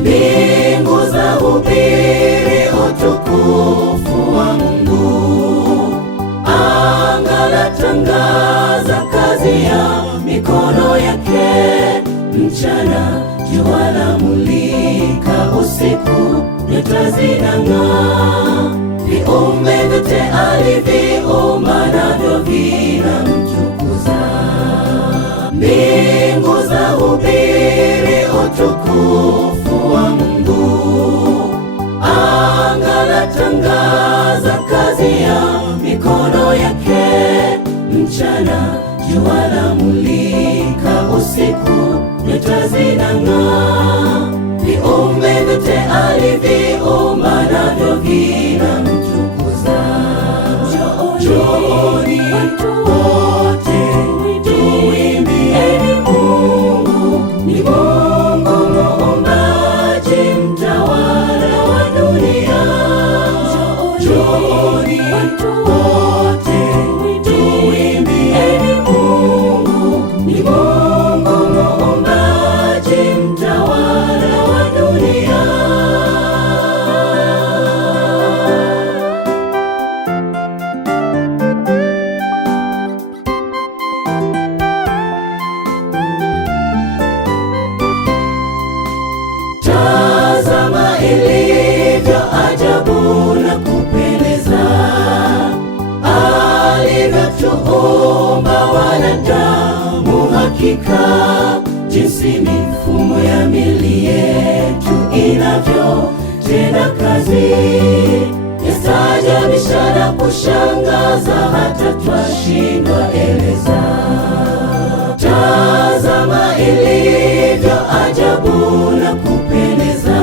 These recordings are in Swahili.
Mbingu zahubiri utukufu wa Mungu, anga latangaza kazi ya mikono yake. Mchana jua lamulika, usiku nyota zinang'aa. Viumbe vyote aliviumba, navyo vinamtukuza. Mbingu zahubiri utukufu wa Mungu, anga latangaza kazi ya mikono yake. Mchana jua lamulika, usiku nyota zinang'aa. Viumbe vyote aliviumba, navyo vinamtukuza. Njooni wote tuimbieni Mungu, ni Mungu muumbaji, mtawala wa dunia. Njooni wote tuimbieni Mungu, ni Mungu muumbaji, mtawala wa dunia. Tazama ilivyo ajabu na kupendeza, alivyotuumba wanadamu. Hakika jinsi mifumo ya miili yetu inavyotenda kazi, yastaajabisha na kushangaza, hata twashindwa eleza. Tazama ilivyo ajabu na kupendeza,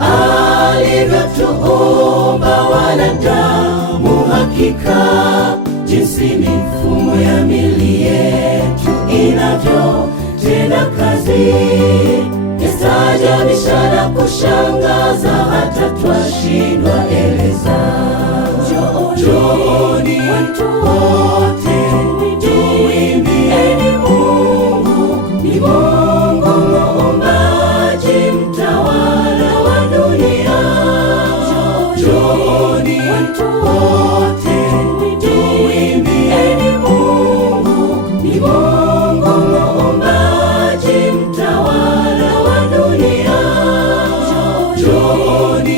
alivyotuumba wanadamu. Hakika jinsi mifumo ya miili yetu inavyotenda kazi, yastaajabisha na kushangaza, hata twashindwa eleza. Njooni wote tuimbieni Mungu, ni Mungu muumbaji, mtawala wa dunia. Njooni wote tuimbieni Mungu, ni Mungu muumbaji, mtawala wa dunia. Njooni